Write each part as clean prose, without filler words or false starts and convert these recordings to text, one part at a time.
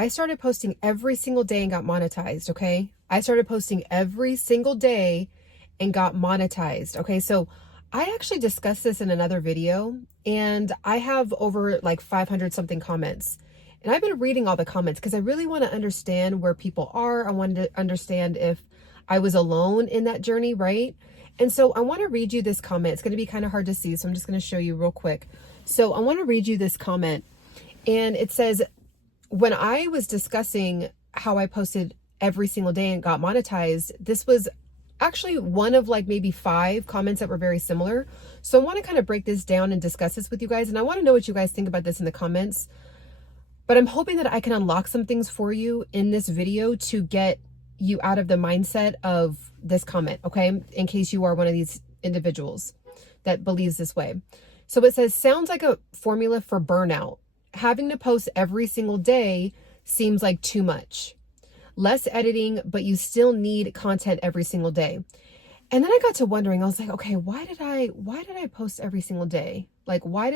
I started posting every single day and got monetized, okay? I started posting every single day and got monetized, okay? So I actually discussed this in another video, and I have over like 500 something comments. And I've been reading all the comments because I really want to understand where people are. I wanted to understand if I was alone in that journey, right? And so I want to read you this comment. It's going to be kind of hard to see, so I'm just going to show you real quick. So I want to read you this comment, and it says, when I was discussing how I posted every single day and got monetized, this was actually one of like maybe 5 comments that were very similar. So I want to kind of break this down and discuss this with you guys. And I want to know what you guys think about this in the comments. But I'm hoping that I can unlock some things for you in this video to get you out of the mindset of this comment, okay? In case you are one of these individuals that believes this way. So it says, sounds like a formula for burnout. Having to post every single day seems like too much. Less editing, but you still need content every single day. And then I got to wondering, I was like, okay, why did I post every single day? Like, what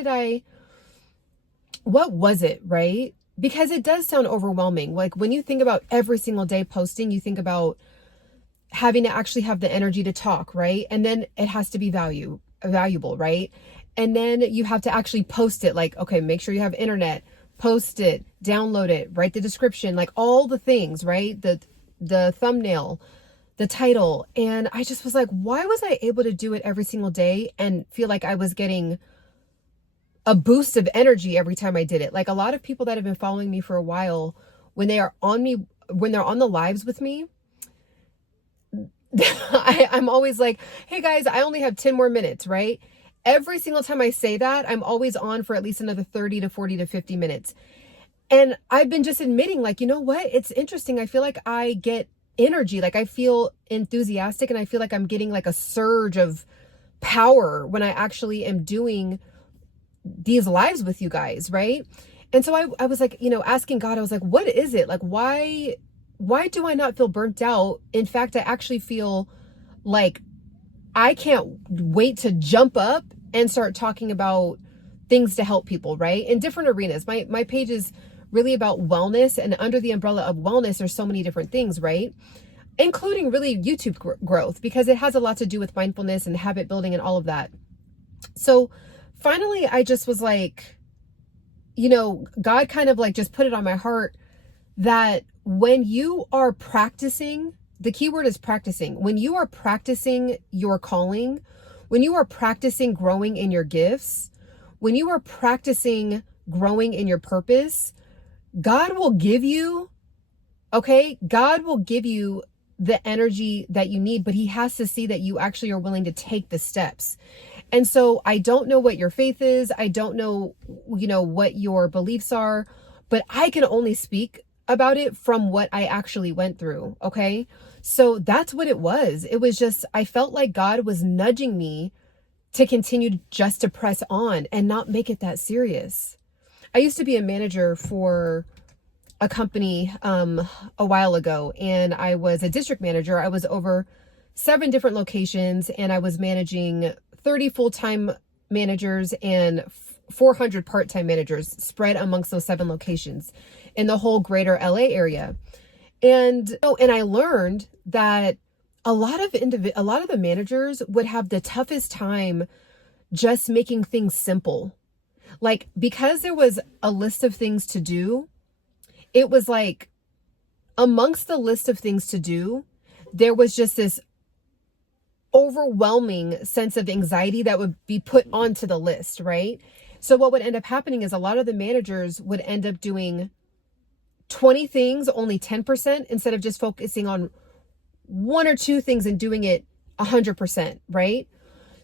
was it, right? Because it does sound overwhelming. Like when you think about every single day posting, you think about having to actually have the energy to talk, right? And then it has to be valuable, right? And then you have to actually post it, like, okay, make sure you have internet, post it, download it, write the description, like all the things, right? The thumbnail, the title. And I just was like, why was I able to do it every single day and feel like I was getting a boost of energy every time I did it? Like a lot of people that have been following me for a while, when they're on the lives with me, I'm always like, hey guys, I only have 10 more minutes, right? Every single time I say that, I'm always on for at least another 30 to 40 to 50 minutes. And I've been just admitting, like, you know what? It's interesting. I feel like I get energy. Like I feel enthusiastic, and I feel like I'm getting like a surge of power when I actually am doing these lives with you guys, right? And so I was like, asking God, I was like, what is it? Like, why do I not feel burnt out? In fact, I actually feel like I can't wait to jump up and start talking about things to help people, right? In different arenas. My page is really about wellness, and under the umbrella of wellness, there's so many different things, right? Including really YouTube growth, because it has a lot to do with mindfulness and habit building and all of that. So finally, I just was like, God kind of like just put it on my heart that when you are practicing, the key word is practicing. When you are practicing your calling, when you are practicing growing in your gifts, when you are practicing growing in your purpose, God will give you, okay? God will give you the energy that you need, but he has to see that you actually are willing to take the steps. And so I don't know what your faith is. I don't know, what your beliefs are, but I can only speak about it from what I actually went through. Okay. So that's what it was. It was just, I felt like God was nudging me to continue just to press on and not make it that serious. I used to be a manager for a company a while ago, and I was a district manager. I was over 7 different locations, and I was managing 30 full-time managers and 400 part-time managers spread amongst those 7 locations in the whole greater LA area. And I learned that a lot of the managers would have the toughest time just making things simple. Like, because there was a list of things to do, it was like amongst the list of things to do, there was just this overwhelming sense of anxiety that would be put onto the list, right? So what would end up happening is a lot of the managers would end up doing 20 things, only 10%, instead of just focusing on 1 or 2 things and doing it 100%, right?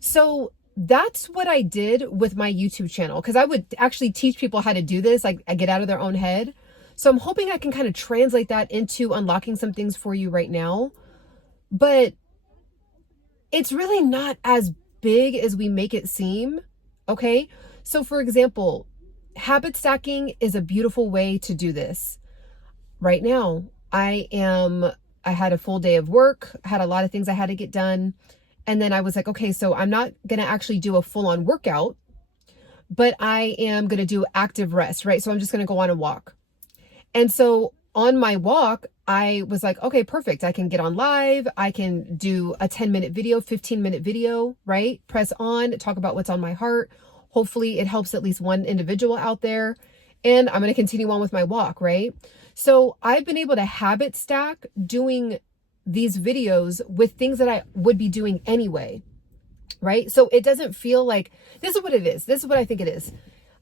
So that's what I did with my YouTube channel, because I would actually teach people how to do this. Like, I get out of their own head. So I'm hoping I can kind of translate that into unlocking some things for you right now. But it's really not as big as we make it seem, okay? So for example, habit stacking is a beautiful way to do this. Right now, I had a full day of work, had a lot of things I had to get done. And then I was like, okay, so I'm not going to actually do a full-on workout, but I am going to do active rest, right? So I'm just going to go on a walk. And so on my walk, I was like, okay, perfect. I can get on live. I can do a 10-minute video, 15-minute video, right? Press on, talk about what's on my heart. Hopefully it helps at least one individual out there. And I'm going to continue on with my walk, right? So I've been able to habit stack doing these videos with things that I would be doing anyway, right? So it doesn't feel like, this is what it is. This is what I think it is.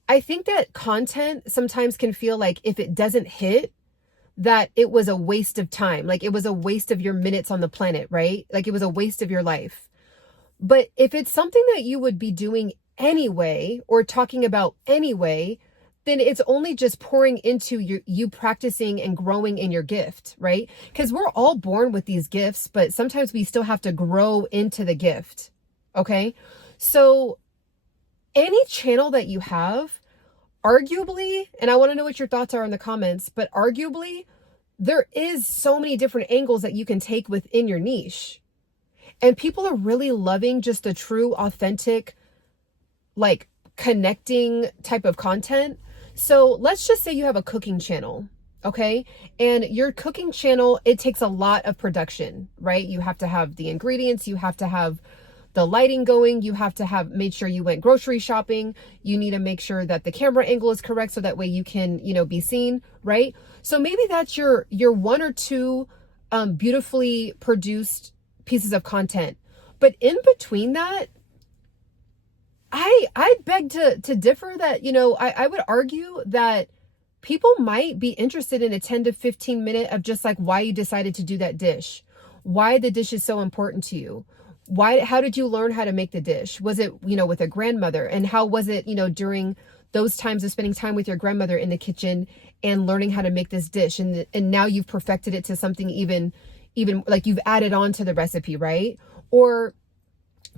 I think that content sometimes can feel like if it doesn't hit, that it was a waste of time. Like it was a waste of your minutes on the planet, right? Like it was a waste of your life. But if it's something that you would be doing anyway, or talking about anyway, then it's only just pouring into you practicing and growing in your gift, right? Because we're all born with these gifts, but sometimes we still have to grow into the gift. Okay. So any channel that you have, arguably, and I want to know what your thoughts are in the comments, but arguably there is so many different angles that you can take within your niche. And people are really loving just the true, authentic, like connecting type of content. So let's just say you have a cooking channel, okay? And your cooking channel, it takes a lot of production, right? You have to have the ingredients, you have to have the lighting going, you have to have made sure you went grocery shopping, you need to make sure that the camera angle is correct so that way you can, you know, be seen, right? So maybe that's your one or two beautifully produced pieces of content. But in between that, I beg to differ that, you know, I would argue that people might be interested in a 10 to 15 minute of just like why you decided to do that dish, why the dish is so important to you. How did you learn how to make the dish? Was it, you know, with a grandmother? And how was it, you know, during those times of spending time with your grandmother in the kitchen and learning how to make this dish? And now you've perfected it to something even like you've added on to the recipe, right? Or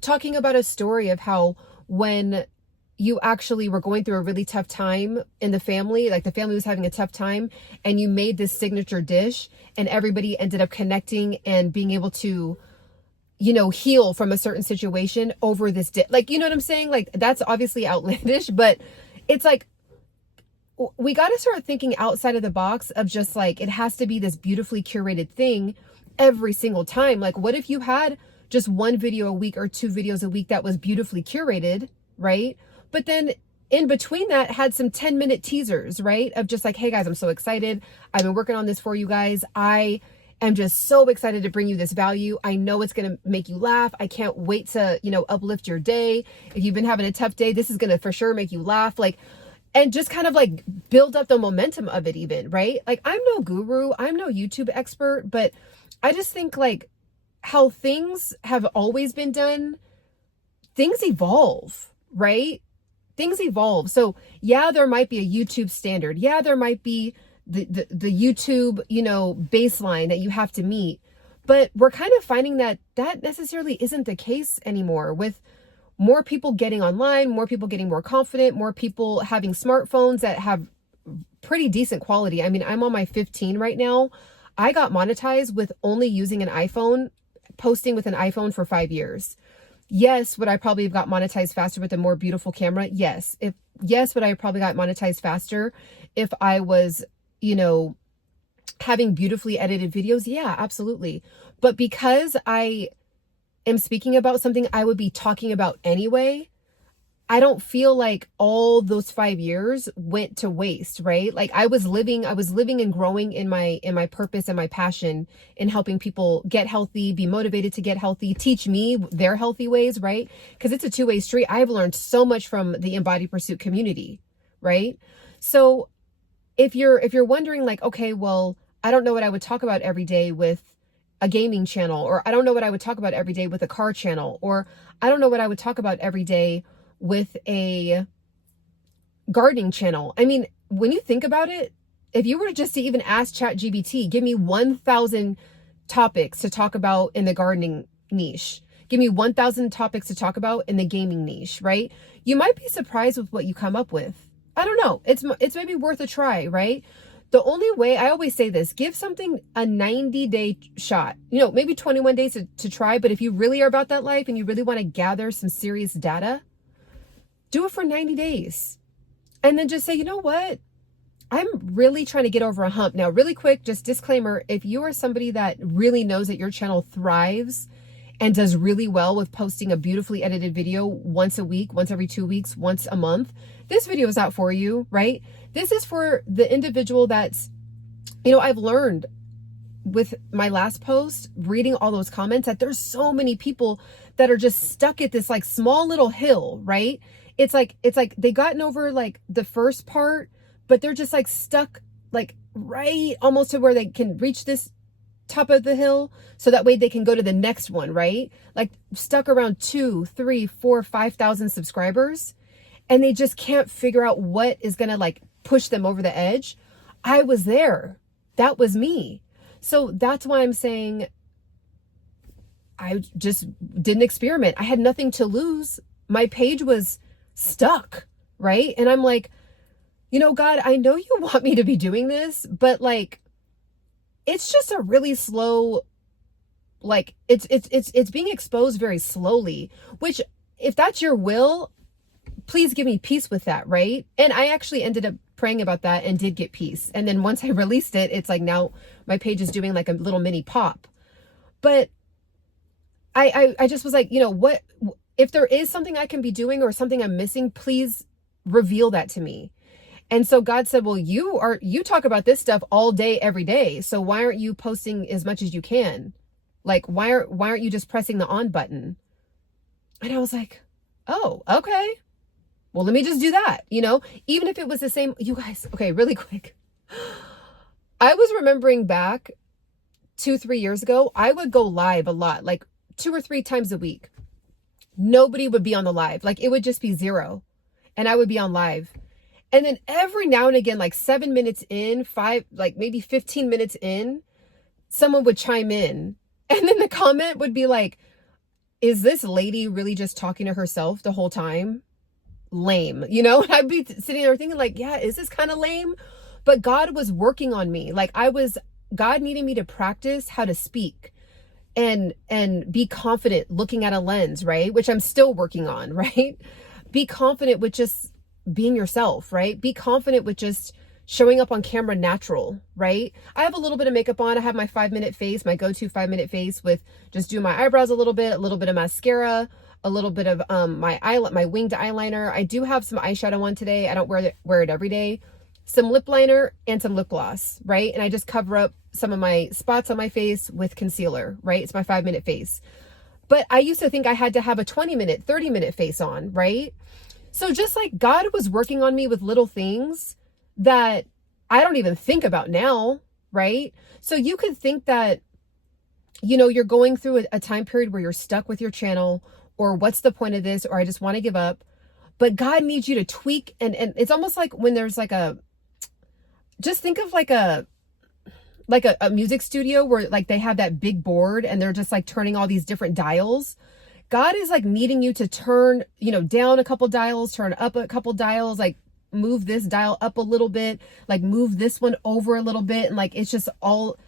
talking about a story of how when you actually were going through a really tough time in the family, like the family was having a tough time, and you made this signature dish and everybody ended up connecting and being able to, you know, heal from a certain situation over this dish. Like, you know what I'm saying? Like, that's obviously outlandish, but it's like, we got to start thinking outside of the box of just like, it has to be this beautifully curated thing every single time. Like, what if you had just one video a week or two videos a week that was beautifully curated, right? But then in between that had some 10-minute teasers, right? Of just like, hey guys, I'm so excited. I've been working on this for you guys. I am just so excited to bring you this value. I know it's going to make you laugh. I can't wait to, you know, uplift your day. If you've been having a tough day, this is going to for sure make you laugh. Like, and just kind of like build up the momentum of it even, right? Like, I'm no guru, I'm no YouTube expert, but I just think like how things have always been done, things evolve, right? Things evolve. So yeah, there might be a YouTube standard. Yeah, there might be the YouTube, you know, baseline that you have to meet. But we're kind of finding that that necessarily isn't the case anymore, with more people getting online, more people getting more confident, more people having smartphones that have pretty decent quality. I mean, I'm on my 15 right now. I got monetized with only using an iPhone, posting with an iPhone for 5 years. Yes, would I probably have got monetized faster with a more beautiful camera? Yes. Would I probably got monetized faster if I was, you know, having beautifully edited videos? Yeah, absolutely. But because I am speaking about something I would be talking about anyway, I don't feel like all those 5 years went to waste, right? Like I was living and growing in my purpose and my passion in helping people get healthy, be motivated to get healthy, teach me their healthy ways, right? Because it's a two-way street. I've learned so much from the Embody Pursuit community, right? So if you're wondering like, okay, well, I don't know what I would talk about every day with a gaming channel, or I don't know what I would talk about every day with a car channel, or I don't know what I would talk about every day with a gardening channel. I mean, when you think about it, if you were just to even ask ChatGPT, give me 1,000 topics to talk about in the gardening niche, give me 1,000 topics to talk about in the gaming niche, right? You might be surprised with what you come up with. I don't know. It's maybe worth a try, right? The only way, I always say this, give something a 90-day shot, you know, maybe 21 days to try. But if you really are about that life and you really want to gather some serious data, do it for 90 days. And then just say, you know what? I'm really trying to get over a hump. Now, really quick, just disclaimer, if you are somebody that really knows that your channel thrives and does really well with posting a beautifully edited video once a week, once every 2 weeks, once a month, this video is not for you, right? This is for the individual that's, you know, I've learned with my last post, reading all those comments, that there's so many people that are just stuck at this like small little hill, right? It's like they gotten over like the first part, but they're just like stuck like right almost to where they can reach this top of the hill, so that way they can go to the next one, right? Like stuck around 2, 3, 4, 5,000 subscribers, and they just can't figure out what is gonna like push them over the edge. I was there. That was me. So that's why I'm saying I just did an experiment. I had nothing to lose. My page was stuck, right? And I'm like, you know, God, I know you want me to be doing this, but like, it's just a really slow, like it's being exposed very slowly, which if that's your will, please give me peace with that, right? And I actually ended up praying about that and did get peace. And then once I released it, it's like now my page is doing like a little mini pop. But I just was like, you know what, if there is something I can be doing or something I'm missing, please reveal that to me. And so God said, well, you talk about this stuff all day, every day. So why aren't you posting as much as you can? Like, why aren't you just pressing the on button? And I was like, oh, okay. Well, let me just do that. You know, even if it was the same, you guys, okay, really quick. I was remembering back 2-3 years ago, I would go live a lot, like 2 or 3 times a week. Nobody would be on the live. Like it would just be 0 and I would be on live. And then every now and again, like 7 minutes in, 5, like maybe 15 minutes in, someone would chime in. And then the comment would be like, is this lady really just talking to herself the whole time? Lame, you know? And I'd be sitting there thinking like, yeah, is this kind of lame? But God was working on me. Like God needed me to practice how to speak and be confident looking at a lens, right? Which I'm still working on, right? Be confident with just being yourself, right? Be confident with just showing up on camera natural, right? I have a little bit of makeup on. I have my 5-minute face, my go-to 5-minute face with just doing my eyebrows a little bit of mascara, a little bit of my winged eyeliner. I do have some eyeshadow on today. I don't wear it every day. Some lip liner and some lip gloss, right? And I just cover up some of my spots on my face with concealer, right? It's my 5-minute face. But I used to think I had to have a 20-minute, 30-minute face on, right? So just like God was working on me with little things that I don't even think about now, right? So you could think that, you know, you're going through a time period where you're stuck with your channel, or what's the point of this, or I just want to give up. But God needs you to tweak. And it's almost like when there's like just think of like a music studio where like they have that big board and they're just like turning all these different dials. God is like needing you to turn, you know, down a couple dials, turn up a couple dials, like move this dial up a little bit, like move this one over a little bit. And like, it's just all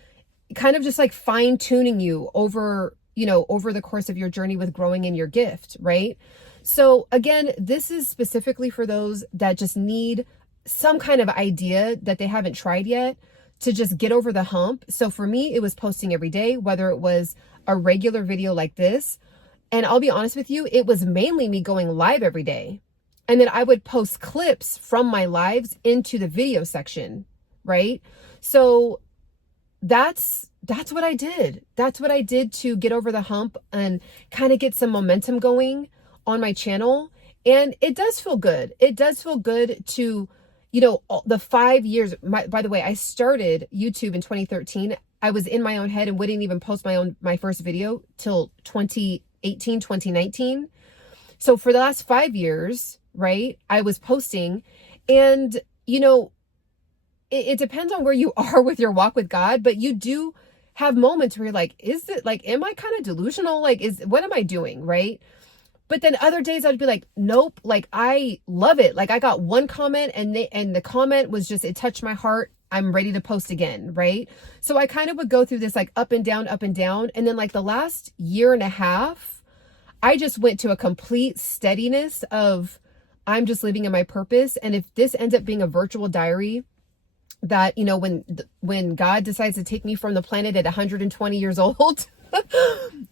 kind of just like fine tuning you over, you know, over the course of your journey with growing in your gift, right? So again, this is specifically for those that just need some kind of idea that they haven't tried yet to just get over the hump. So for me, it was posting every day, whether it was a regular video like this. And I'll be honest with you, it was mainly me going live every day. And then I would post clips from my lives into the video section, right? So that's what I did. That's what I did to get over the hump and kind of get some momentum going on my channel. And it does feel good. It does feel good to, you know, the 5 years, by the way, I started YouTube in 2013. I was in my own head and wouldn't even post my first video till 2018, 2019. So for the last 5 years, right, I was posting. And, you know, it depends on where you are with your walk with God, but you do have moments where you're like, is it like, am I kind of delusional? Like, what am I doing? Right. But then other days I'd be like, nope, like I love it. Like I got one comment and the comment was just, it touched my heart. I'm ready to post again. Right. So I kind of would go through this like up and down. And then like the last year and a half, I just went to a complete steadiness of I'm just living in my purpose. And if this ends up being a virtual diary, that, you know, when God decides to take me from the planet at 120 years old,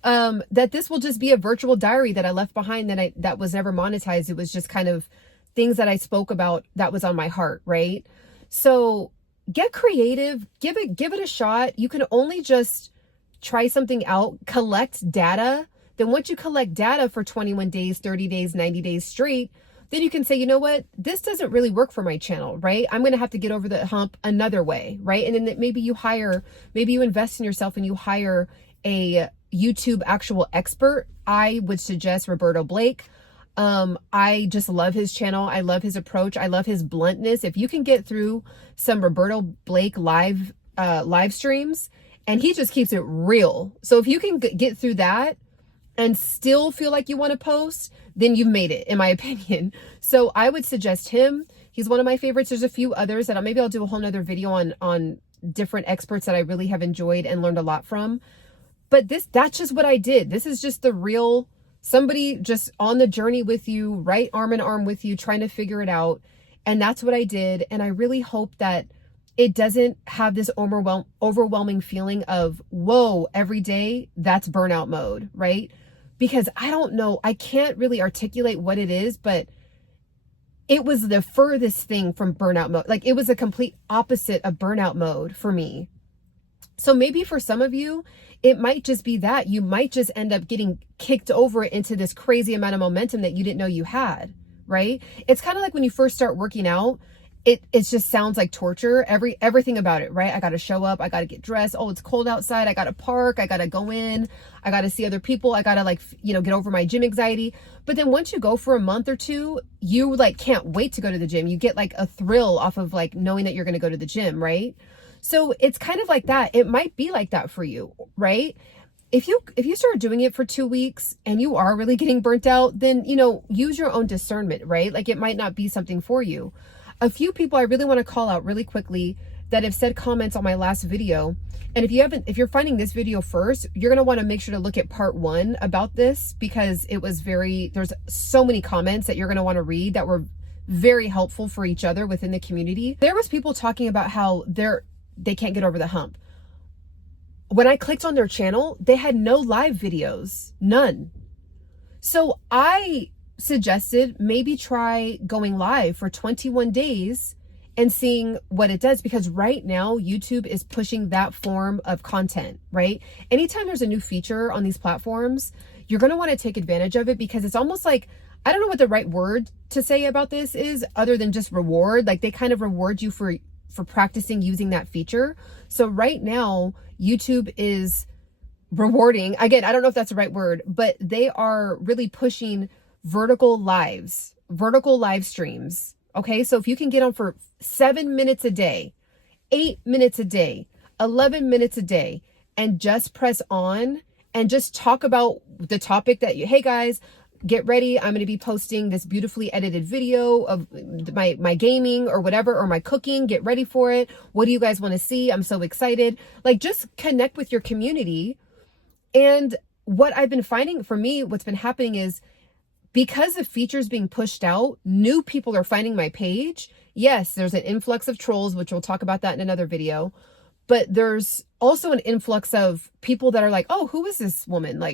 that this will just be a virtual diary that I left behind that was never monetized. It was just kind of things that I spoke about that was on my heart, right? So get creative, give it a shot. You can only just try something out, collect data. Then once you collect data for 21 days, 30 days, 90 days straight, then you can say, you know what, this doesn't really work for my channel, right? I'm going to have to get over the hump another way, right? And then maybe you invest in yourself and you hire a YouTube actual expert. I would suggest Roberto Blake. I just love his channel. I love his approach. I love his bluntness. If you can get through some Roberto Blake live streams, and he just keeps it real. So if you can get through that and still feel like you want to post, then you've made it, in my opinion. So I would suggest him. He's one of my favorites. There's a few others that maybe I'll do a whole nother video on different experts that I really have enjoyed and learned a lot from. But that's just what I did. This is just the real, somebody just on the journey with you, right arm in arm with you, trying to figure it out. And that's what I did. And I really hope that it doesn't have this overwhelming feeling of, whoa, every day, that's burnout mode, right? Because I don't know, I can't really articulate what it is, but it was the furthest thing from burnout mode. Like, it was a complete opposite of burnout mode for me. So maybe for some of you, it might just be that you might just end up getting kicked over into this crazy amount of momentum that you didn't know you had, right? It's kind of like when you first start working out, it just sounds like torture, everything about it, right? I got to show up. I got to get dressed. Oh, it's cold outside. I got to park. I got to go in. I got to see other people. I got to get over my gym anxiety. But then once you go for a month or two, you can't wait to go to the gym. You get a thrill off of knowing that you're going to go to the gym, right? So it's kind of like that. It might be like that for you, right? If you start doing it for 2 weeks and you are really getting burnt out, then, use your own discernment, right? It might not be something for you. A few people I really want to call out really quickly that have said comments on my last video. And if you're finding this video first, you're going to want to make sure to look at part 1 about this, because there's so many comments that you're going to want to read that were very helpful for each other within the community. There was people talking about how they can't get over the hump. When I clicked on their channel, they had no live videos, none. So I suggested maybe try going live for 21 days and seeing what it does, because right now YouTube is pushing that form of content, right? Anytime there's a new feature on these platforms, you're going to want to take advantage of it, because it's almost like, I don't know what the right word to say about this is other than just reward. They kind of reward you for practicing using that feature. So right now YouTube is rewarding, again, I don't know if that's the right word, but they are really pushing vertical live streams. Okay. So if you can get on for 7 minutes a day, 8 minutes a day, 11 minutes a day, and just press on and just talk about the topic hey guys, get ready. I'm going to be posting this beautifully edited video of my gaming or whatever, or my cooking. Get ready for it. What do you guys want to see? I'm so excited. Just connect with your community. And what I've been finding for me, what's been happening is, because of features being pushed out, new people are finding my page. Yes, there's an influx of trolls, which we'll talk about that in another video. But there's also an influx of people that are like, oh, who is this woman?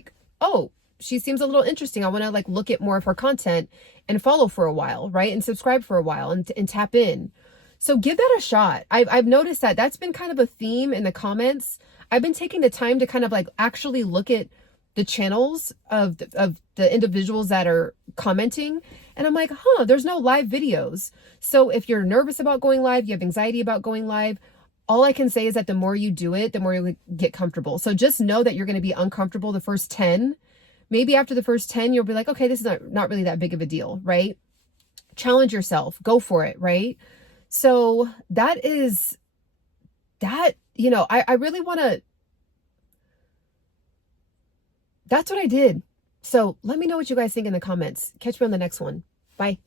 Oh, she seems a little interesting. I want to look at more of her content and follow for a while, right? And subscribe for a while and tap in. So give that a shot. I've noticed that that's been kind of a theme in the comments. I've been taking the time to kind of actually look at the channels of the individuals that are commenting. And I'm like, there's no live videos. So if you're nervous about going live, you have anxiety about going live, all I can say is that the more you do it, the more you get comfortable. So just know that you're going to be uncomfortable the first 10. Maybe after the first 10, you'll be like, okay, this is not really that big of a deal, right? Challenge yourself, go for it, right? So that is that, I really want to, that's what I did. So let me know what you guys think in the comments. Catch me on the next one. Bye.